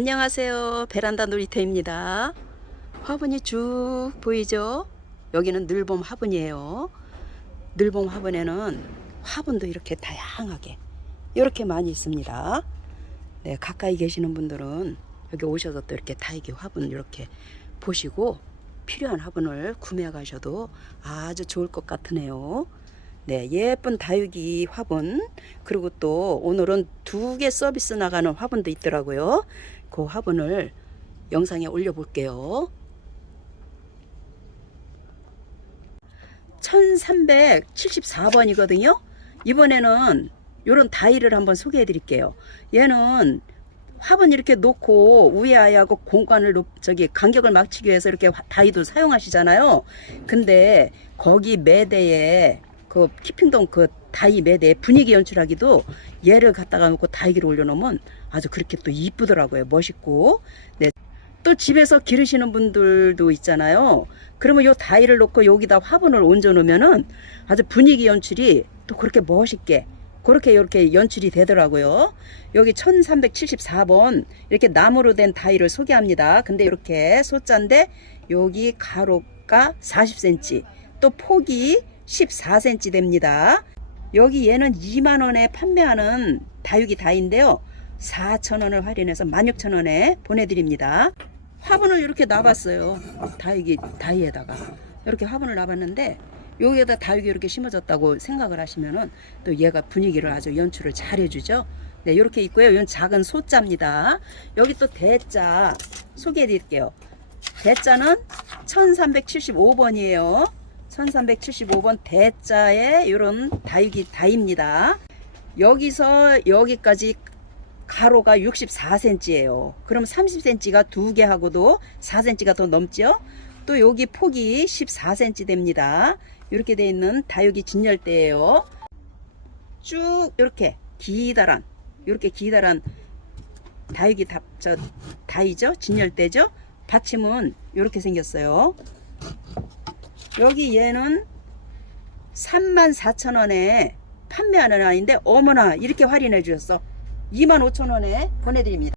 안녕하세요. 베란다 놀이터입니다. 화분이 쭉 보이죠? 여기는 늘봄 화분이에요. 늘봄 화분에는 화분도 이렇게 다양하게 이렇게 많이 있습니다. 네, 가까이 계시는 분들은 여기 오셔서 또 이렇게 다육이 화분 이렇게 보시고 필요한 화분을 구매해 가셔도 아주 좋을 것 같으네요. 네, 예쁜 다육이 화분 그리고 또 오늘은 두 개 서비스 나가는 화분도 있더라고요. 그 화분을 영상에 올려볼게요. 1374번이거든요. 이번에는 이런 다이를 한번 소개해 드릴게요. 얘는 화분 이렇게 놓고 위에 아이하고 공간을 높, 저기 간격을 맞추기 위해서 이렇게 화- 다이도 사용하시잖아요. 근데 거기 매대에 그 키핑동 그 다이 매대 분위기 연출하기도 얘를 갖다가 놓고 다이기를 올려놓으면 아주 그렇게 또 이쁘더라고요. 멋있고. 네. 또 집에서 기르시는 분들도 있잖아요. 그러면 요 다이를 놓고 여기다 화분을 얹어 놓으면은 아주 분위기 연출이 또 그렇게 멋있게 그렇게 이렇게 연출이 되더라고요. 여기 1374번 이렇게 나무로 된 다이를 소개합니다. 근데 이렇게 소자인데 여기 가로가 40cm 또 폭이 14cm 됩니다. 여기 얘는 2만 원에 판매하는 다육이 다인데요. 4천 원을 할인해서 16,000원에 보내드립니다. 화분을 이렇게 놔봤어요. 다육이 다이에다가 이렇게 화분을 놔봤는데 여기에다 다육이 이렇게 심어졌다고 생각을 하시면은 또 얘가 분위기를 아주 연출을 잘 해주죠. 네, 이렇게 있고요. 이건 작은 소자입니다. 여기 또 대자 소개해 드릴게요. 대자는 1375번이에요. 1375번 대자에 이런 다육이 다입니다. 여기서 여기까지 가로가 64cm예요. 그럼 30cm가 두 개 하고도 4cm가 더 넘죠? 또 여기 폭이 14cm 됩니다. 이렇게 돼 있는 다육이 진열대예요. 쭉 이렇게 기다란 이렇게 기다란 다육이 다, 저 다이죠? 진열대죠? 받침은 이렇게 생겼어요. 여기 얘는 34,000원에 판매하는 아이인데 어머나 이렇게 할인해 주셨어. 25,000원에 보내드립니다.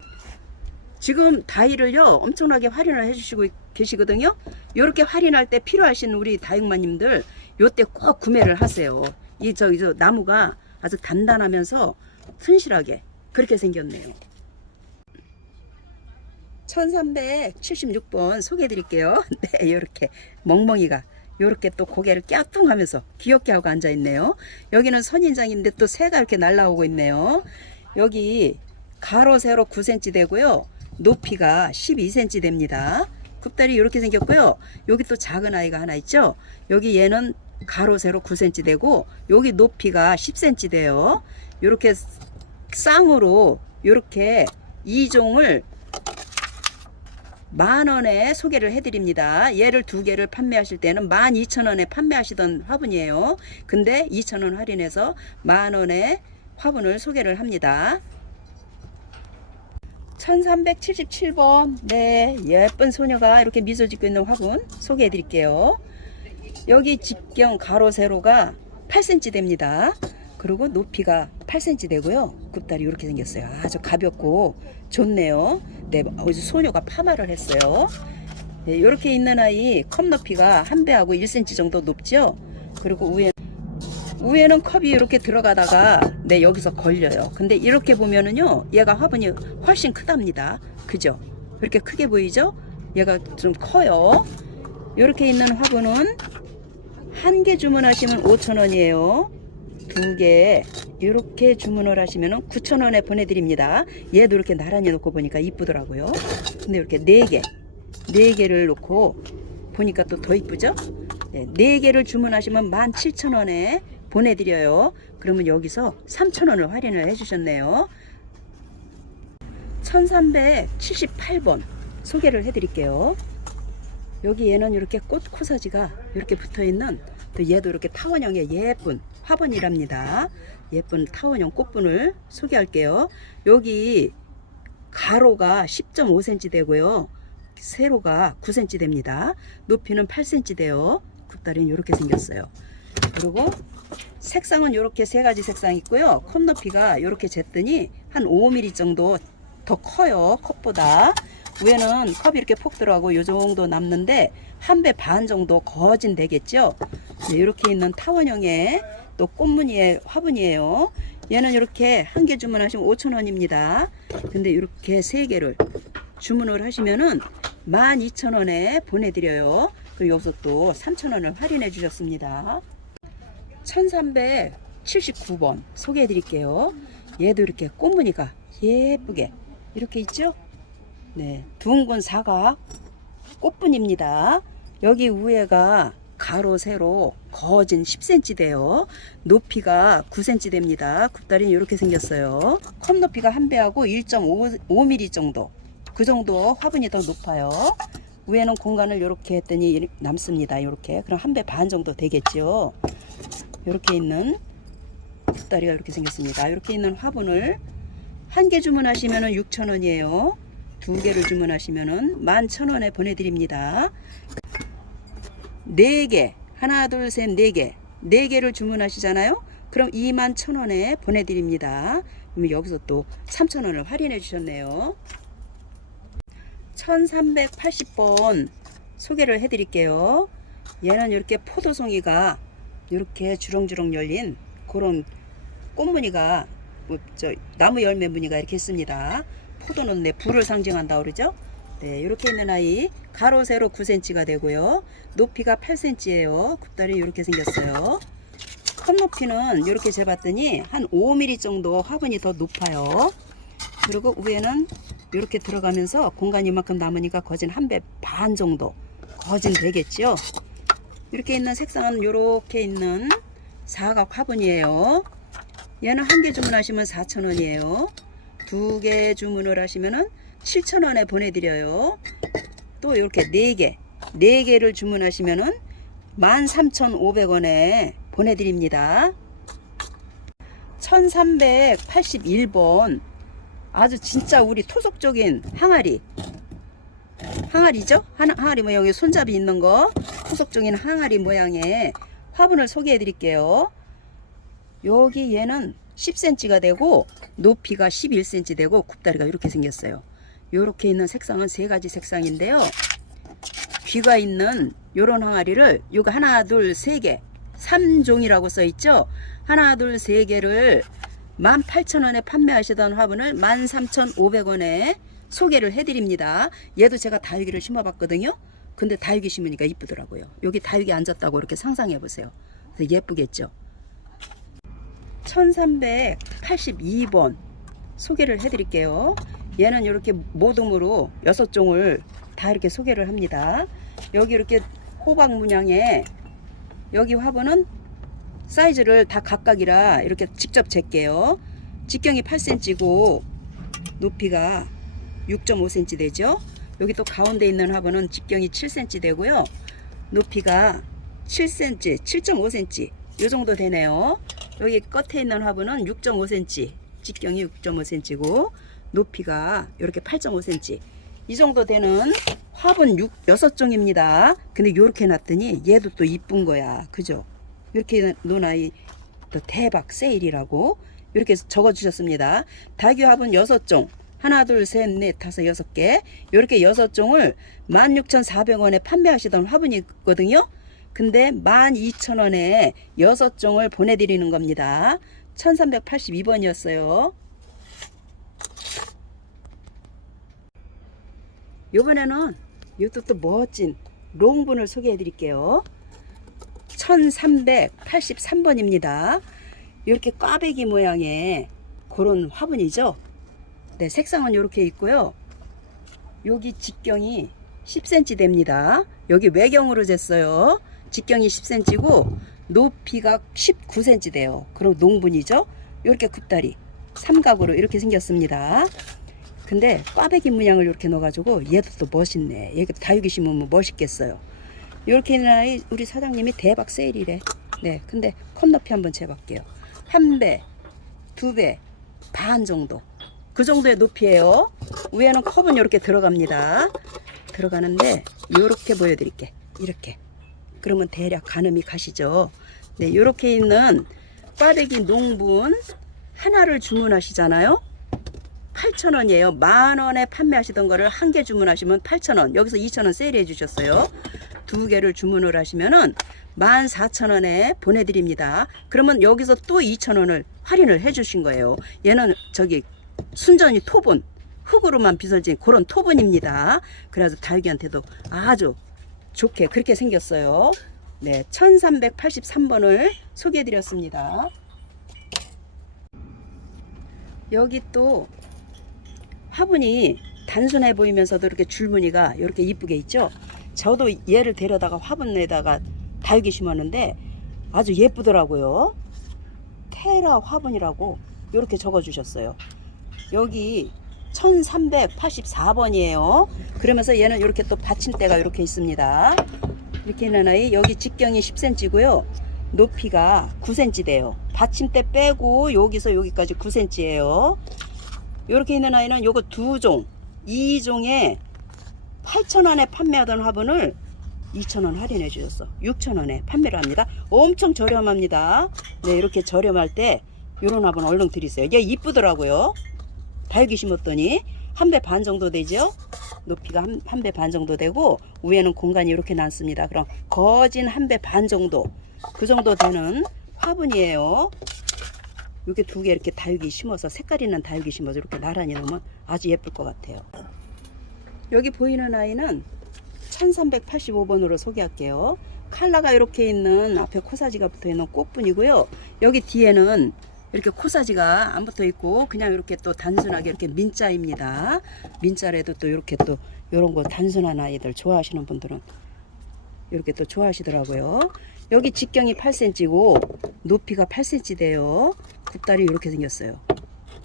지금 다이를요 엄청나게 할인을 해주시고 계시거든요. 이렇게 할인할 때 필요하신 우리 다육마님들 요때 꼭 구매를 하세요. 이저저 나무가 아주 단단하면서 튼실하게 그렇게 생겼네요. 1376번 소개해 드릴게요. 네, 이렇게 멍멍이가 이렇게 또 고개를 깨뚱하면서 귀엽게 하고 앉아 있네요. 여기는 선인장인데 또 새가 이렇게 날라오고 있네요. 여기 가로 세로 9cm 되고요. 높이가 12cm 됩니다. 굽다리 이렇게 생겼고요. 여기 또 작은 아이가 하나 있죠. 여기 얘는 가로 세로 9cm 되고 여기 높이가 10cm 돼요. 이렇게 쌍으로 이렇게 이종을 만 원에 소개를 해드립니다. 얘를 두 개를 판매하실 때는 만 이천 원에 판매하시던 화분이에요. 근데 이천 원 할인해서 만 원에 화분을 소개를 합니다. 1377번 네 예쁜 소녀가 이렇게 미소 짓고 있는 화분 소개해 드릴게요 여기 직경 가로 세로가 8cm 됩니다 그리고 높이가 8cm 되고요 굽다리 이렇게 생겼어요 아주 가볍고 좋네요 네 어디서 소녀가 파마를 했어요. 네, 이렇게 있는 아이 컵 높이가 한 배하고 1cm 정도 높죠? 그리고 위에 위에는 컵이 이렇게 들어가다가 네 여기서 걸려요. 근데 이렇게 보면은요 얘가 화분이 훨씬 크답니다. 그죠? 이렇게 크게 보이죠? 얘가 좀 커요. 이렇게 있는 화분은 한 개 주문하시면 5천원이에요 두 개 이렇게 주문을 하시면 9천원에 보내드립니다 얘도 이렇게 나란히 놓고 보니까 이쁘더라고요 근데 이렇게 네 개 네 개를 놓고 보니까 또 더 이쁘죠 네, 네 개를 주문하시면 17,000원에 보내드려요. 그러면 여기서 3,000원을 할인을 해주셨네요. 1378번 소개를 해드릴게요. 여기 얘는 이렇게 꽃 코사지가 이렇게 붙어 있는 또 얘도 이렇게 타원형의 예쁜 화분이랍니다. 예쁜 타원형 꽃분을 소개할게요. 여기 가로가 10.5cm 되고요. 세로가 9cm 됩니다. 높이는 8cm 돼요. 굽다리는 이렇게 생겼어요. 그리고 색상은 이렇게 세 가지 색상 있고요. 컵 높이가 이렇게 쟀더니 한 5mm 정도 더 커요. 컵보다. 위에는 컵이 이렇게 폭 들어가고 요 정도 남는데 한 배 반 정도 거진 되겠죠. 네, 이렇게 있는 타원형의 또 꽃무늬의 화분이에요. 얘는 이렇게 한 개 주문하시면 5,000원입니다. 근데 이렇게 세 개를 주문을 하시면은 12,000원에 보내드려요. 그리고 여기서 또 3,000원을 할인해 주셨습니다. 1379번 소개해 드릴게요. 얘도 이렇게 꽃무늬가 예쁘게 이렇게 있죠? 네. 둥근 사각 꽃분입니다. 여기 위에가 가로 세로 거진 10cm 돼요. 높이가 9cm 됩니다. 굽다리는 이렇게 생겼어요. 컵 높이가 한 배하고 1.5mm 정도. 그 정도 화분이 더 높아요. 위에는 공간을 이렇게 했더니 남습니다. 이렇게. 그럼 한 배 반 정도 되겠죠. 이렇게 있는 굽다리가 이렇게 생겼습니다. 이렇게 있는 화분을 한 개 주문하시면 6,000원이에요. 두 개를 주문하시면은 11,000원에 보내드립니다. 네 개, 하나, 둘, 셋, 네 개, 네 개를 주문하시잖아요. 그럼 21,000원에 보내드립니다. 그럼 여기서 또 3,000원을 할인해 주셨네요. 1380번 소개를 해 드릴게요. 얘는 이렇게 포도송이가 이렇게 주렁주렁 열린 그런 꽃무늬가 뭐 저 나무 열매 무늬가 이렇게 있습니다. 포도는 네 불을 상징한다 그러죠. 네, 이렇게 있는 아이 가로 세로 9cm가 되고요. 높이가 8cm예요. 굽다리 이렇게 생겼어요. 컵 높이는 이렇게 재봤더니 한 5mm 정도 화분이 더 높아요. 그리고 위에는 이렇게 들어가면서 공간이 이만큼 남으니까 거진 한 배 반 정도 거진 되겠죠. 이렇게 있는 색상은 이렇게 있는 사각 화분이에요. 얘는 한 개 주문하시면 4,000원이에요. 두 개 주문을 하시면은 7,000원에 보내드려요. 또 이렇게 네 개, 네 개를 주문하시면은 13,500원에 보내드립니다. 1381번 아주 진짜 우리 토속적인 항아리 항아리죠? 한- 항아리 모양의 손잡이 있는 거 토속적인 항아리 모양의 화분을 소개해 드릴게요. 여기 얘는 10cm가 되고 높이가 11cm 되고 굽다리가 이렇게 생겼어요. 이렇게 있는 색상은 세 가지 색상인데요. 귀가 있는 요런 항아리를 요거 하나 둘 세 개 3종이라고 써 있죠. 하나 둘 세 개를 18,000원에 판매하시던 화분을 13,500원에 소개를 해드립니다. 얘도 제가 다육이를 심어봤거든요. 근데 다육이 심으니까 이쁘더라고요. 여기 다육이 앉았다고 이렇게 상상해 보세요. 예쁘겠죠. 1382번 소개를 해드릴게요. 얘는 이렇게 모둠으로 여섯 종을 다 이렇게 소개를 합니다. 여기 이렇게 호박 문양에 여기 화분은 사이즈를 다 각각이라 이렇게 직접 잴게요. 직경이 8cm고 높이가 6.5cm 되죠. 여기 또 가운데 있는 화분은 직경이 7cm 되고요. 높이가 7cm, 7.5cm 이 정도 되네요. 여기 끝에 있는 화분은 6.5cm, 직경이 6.5cm고 높이가 이렇게 8.5cm 이 정도 되는 화분 6, 6종입니다. 근데 이렇게 놨더니 얘도 또 이쁜 거야. 그죠? 이렇게 놓은 아이 또 대박 세일이라고 이렇게 적어 주셨습니다. 다교 화분 6종 하나 둘 셋 넷 다섯 여섯 개 이렇게 여섯 종을 16,400원에 판매하시던 화분이 있거든요. 근데 12,000원에 여섯 종을 보내드리는 겁니다. 1382번이었어요. 이번에는 이것도 또 멋진 롱분을 소개해 드릴게요. 1383번입니다. 이렇게 꽈배기 모양의 그런 화분이죠. 네, 색상은 이렇게 있고요. 여기 직경이 10cm 됩니다. 여기 외경으로 쟀어요. 직경이 10cm고 높이가 19cm 돼요. 그럼 농분이죠. 이렇게 굽다리 삼각으로 이렇게 생겼습니다. 근데 꽈배기 문양을 이렇게 넣어가지고 얘도 또 멋있네. 얘가 다육이 심으면 멋있겠어요. 이렇게 아이 우리 사장님이 대박 세일이래. 네, 근데 컵 높이 한번 재볼게요. 한 배, 두 배, 반 정도. 그 정도의 높이에요. 위에는 컵은 이렇게 들어갑니다. 들어가는데 이렇게 보여드릴게. 이렇게. 그러면 대략 가늠이 가시죠. 네, 이렇게 있는 꽈배기 농분 하나를 주문하시잖아요. 8,000원이에요. 만 원에 판매하시던 거를 한 개 주문하시면 8,000원. 여기서 2,000원 세일해 주셨어요. 두 개를 주문을 하시면은 14,000원에 보내 드립니다. 그러면 여기서 또 2,000원을 할인을 해 주신 거예요. 얘는 저기 순전히 토분, 흙으로만 빚어진 그런 토분입니다. 그래서 달기한테도 아주 좋게 그렇게 생겼어요. 네, 1383번을 소개해 드렸습니다. 여기 또 화분이 단순해 보이면서도 이렇게 줄무늬가 이렇게 이쁘게 있죠. 저도 얘를 데려다가 화분에다가 다육이 심었는데 아주 예쁘더라고요. 테라 화분이라고 이렇게 적어 주셨어요. 여기 1384번이에요. 그러면서 얘는 이렇게 또 받침대가 이렇게 있습니다. 이렇게 있는 아이 여기 직경이 10cm고요. 높이가 9cm 돼요. 받침대 빼고 여기서 여기까지 9cm예요. 이렇게 있는 아이는 요거 두 종, 이 종에 8,000원에 판매하던 화분을 2,000원 할인해 주셨어. 6,000원에 판매를 합니다. 엄청 저렴합니다. 네, 이렇게 저렴할 때 요런 화분 얼른 드리세요. 얘 이쁘더라고요. 다육이 심었더니 한 배 반 정도 되죠? 높이가 한, 한배반 정도 되고 위에는 공간이 이렇게 많습니다. 그럼 거진 한 배 반 정도 그 정도 되는 화분이에요. 이렇게 두 개 이렇게 다육이 심어서 색깔 있는 다육이 심어서 이렇게 나란히 놓으면 아주 예쁠 것 같아요. 여기 보이는 아이는 1385번으로 소개할게요. 칼라가 이렇게 있는 앞에 코사지가 붙어 있는 꽃분이고요. 여기 뒤에는 이렇게 코사지가 안 붙어 있고 그냥 이렇게 또 단순하게 이렇게 민자입니다. 민자래도 또 이렇게 또 이런 거 단순한 아이들 좋아하시는 분들은 이렇게 또 좋아하시더라고요. 여기 직경이 8cm고 높이가 8cm 돼요. 굽다리 이렇게 생겼어요.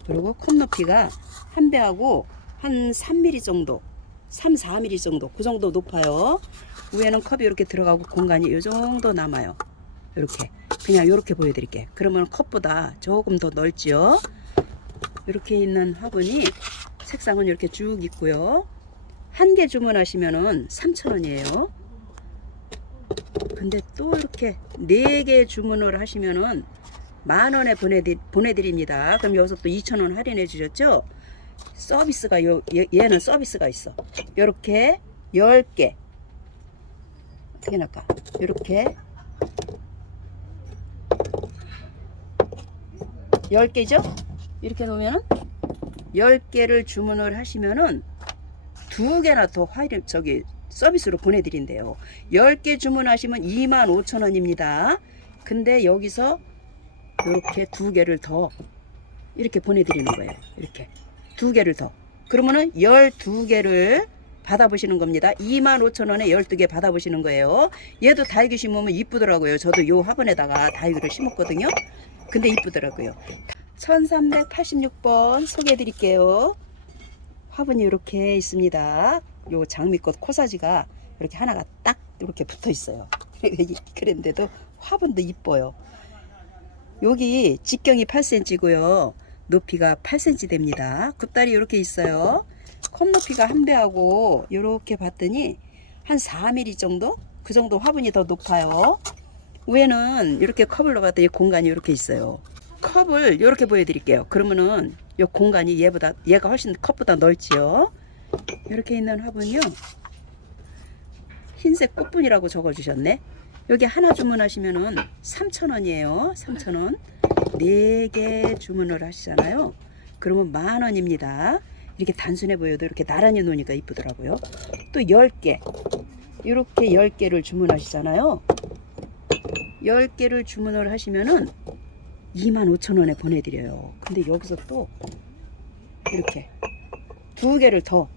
그리고 컵 높이가 한 배하고 한 3mm 정도, 3, 4mm 정도, 그 정도 높아요. 위에는 컵이 이렇게 들어가고 공간이 이 정도 남아요. 이렇게 그냥 이렇게 보여드릴게요. 그러면 컵보다 조금 더 넓지요. 이렇게 있는 화분이 색상은 이렇게 쭉 있고요. 한 개 주문하시면은 3,000원이에요. 근데 또 이렇게 네 개 주문을 하시면은 만 원에 보내드, 보내드립니다. 그럼 여기서 또 2천 원 할인해 주셨죠? 서비스가 요 얘, 얘는 서비스가 있어. 요렇게 10개 어떻게 할까? 요렇게 10개죠? 이렇게 놓으면은 10개를 주문을 하시면은 두 개나 더 화이를 저기 서비스로 보내드린대요. 10개 주문하시면 25,000원입니다. 근데 여기서 이렇게 두 개를 더 이렇게 보내드리는 거예요. 이렇게 두 개를 더. 그러면은 12개를 받아보시는 겁니다. 25,000원에 12개 받아보시는 거예요. 얘도 다육이 심으면 이쁘더라고요. 저도 요 화분에다가 다육이를 심었거든요. 근데 이쁘더라고요. 1386번 소개해 드릴게요. 화분이 이렇게 있습니다. 요 장미꽃 코사지가 이렇게 하나가 딱 이렇게 붙어 있어요. 그런데도 화분도 이뻐요. 여기 직경이 8cm고요. 높이가 8cm 됩니다. 굽다리 이렇게 있어요. 컵 높이가 한 배하고 이렇게 봤더니 한 4mm 정도? 그 정도 화분이 더 높아요. 위에는 이렇게 컵을 넣었더니 공간이 이렇게 있어요. 컵을 이렇게 보여드릴게요. 그러면은 이 공간이 얘보다 얘가 훨씬 컵보다 넓지요. 이렇게 있는 화분이요. 흰색 꽃분이라고 적어주셨네. 여기 하나 주문하시면은 3,000원이에요. 3,000원. 네개 주문을 하시잖아요. 그러면 만 원입니다. 이렇게 단순해 보여도 이렇게 나란히 놓으니까 이쁘더라고요. 또 10개. 이렇게 10개를 주문하시잖아요. 10개를 주문을 하시면은 25,000원에 보내드려요. 근데 여기서 또 이렇게 두 개를 더,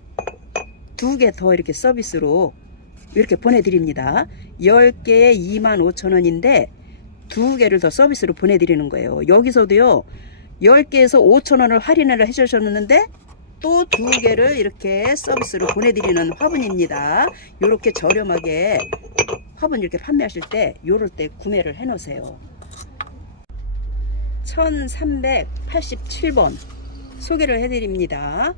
두 개 더 이렇게 서비스로 이렇게 보내드립니다. 10개에 25,000원인데 두 개를 더 서비스로 보내드리는 거예요. 여기서도요, 10개에서 5,000원을 할인을 해주셨는데 또 두 개를 이렇게 서비스로 보내드리는 화분입니다. 이렇게 저렴하게 화분 이렇게 판매하실 때 요럴 때 구매를 해 놓으세요. 1387번 소개를 해드립니다.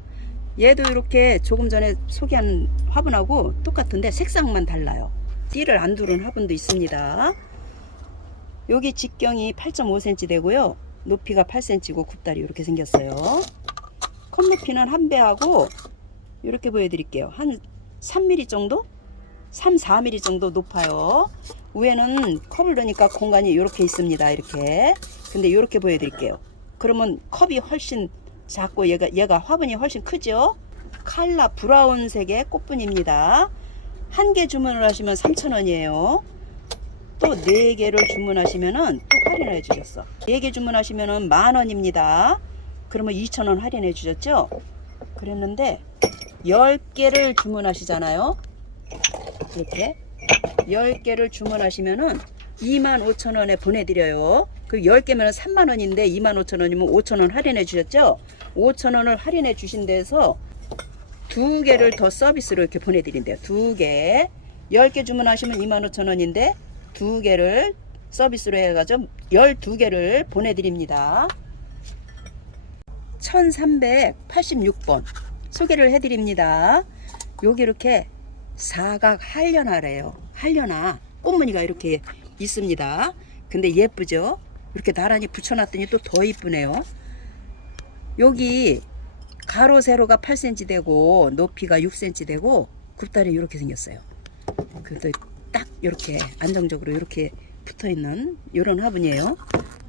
얘도 이렇게 조금 전에 소개한 화분하고 똑같은데 색상만 달라요. 띠를 안 두른 화분도 있습니다. 여기 직경이 8.5cm 되고요. 높이가 8cm고 굽다리 이렇게 생겼어요. 컵 높이는 한 배하고 이렇게 보여드릴게요. 한 3mm 정도? 3, 4mm 정도 높아요. 위에는 컵을 넣으니까 공간이 이렇게 있습니다. 이렇게. 근데 이렇게 보여드릴게요. 그러면 컵이 훨씬 작고 얘가 얘가 화분이 훨씬 크죠? 칼라 브라운색의 꽃분입니다. 한 개 주문을 하시면 3,000원이에요. 또네 개를 주문하시면은 또 할인해 주셨어. 네개 주문하시면은 만 원입니다. 그러면 2,000원 할인해 주셨죠? 그랬는데 10개를 주문하시잖아요. 이렇게 10개를 주문하시면은 25,000원에 보내드려요. 그 10개면 3만원인데 25,000원이면 5,000원 할인해 주셨죠? 5,000원을 할인해 주신 데서 두 개를 더 서비스로 이렇게 보내드린대요. 두 개. 10개 주문하시면 25,000원인데 두 개를 서비스로 해가지고 12개를 보내드립니다. 1386번 소개를 해드립니다. 여기 이렇게 사각 한련화래요. 한련화 꽃무늬가 이렇게 있습니다. 근데 예쁘죠? 이렇게 나란히 붙여놨더니 또 더 이쁘네요. 여기 가로 세로가 8cm 되고 높이가 6cm 되고 굽다리 이렇게 생겼어요. 그래도 딱 이렇게 안정적으로 이렇게 붙어 있는 이런 화분이에요.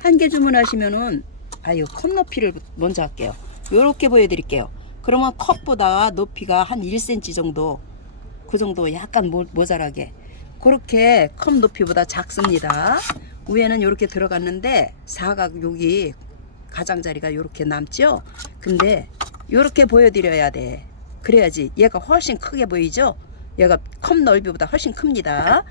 한 개 주문하시면은 아유 컵 높이를 먼저 할게요. 이렇게 보여드릴게요. 그러면 컵보다 높이가 한 1cm 정도 그 정도 약간 모, 모자라게 그렇게 컵 높이보다 작습니다. 위에는 이렇게 들어갔는데 사각 여기 가장자리가 이렇게 남죠. 근데 이렇게 보여드려야 돼. 그래야지 얘가 훨씬 크게 보이죠. 얘가 컵 넓이보다 훨씬 큽니다.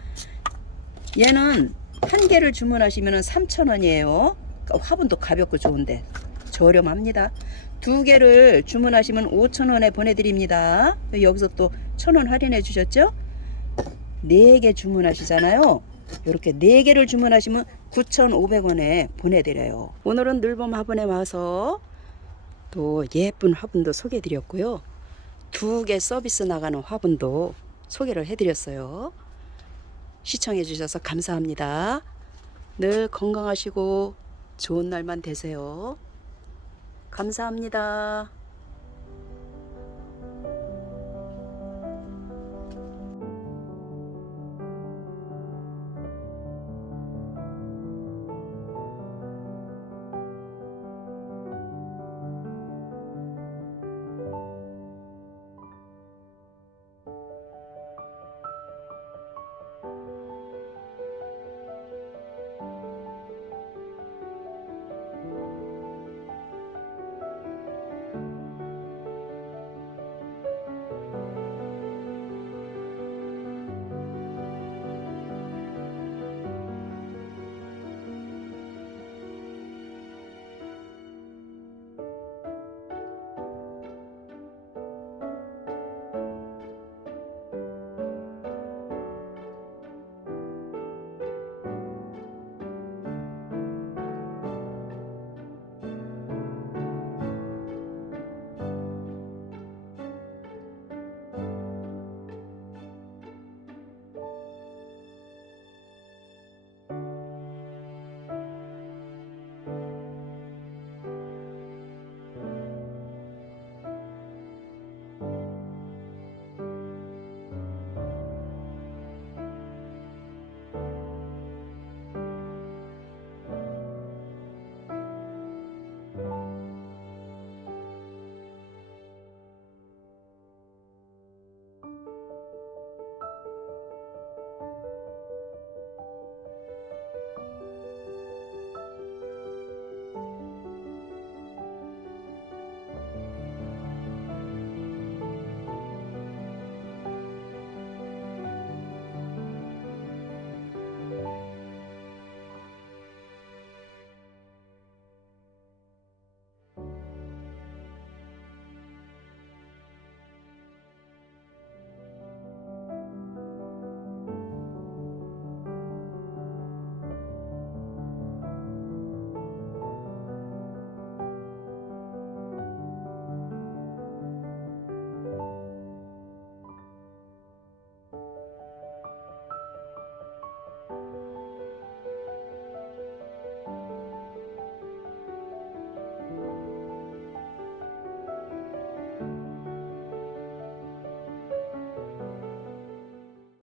얘는 한 개를 주문하시면 3,000원이에요. 화분도 가볍고 좋은데 저렴합니다. 두 개를 주문하시면 5,000원에 보내드립니다. 여기서 또 1,000원 할인해 주셨죠? 네 개 주문하시잖아요. 이렇게 네 개를 주문하시면 9,500원에 보내드려요. 오늘은 늘봄 화분에 와서 또 예쁜 화분도 소개해드렸고요. 두 개 서비스 나가는 화분도 소개를 해드렸어요. 시청해주셔서 감사합니다. 늘 건강하시고 좋은 날만 되세요. 감사합니다.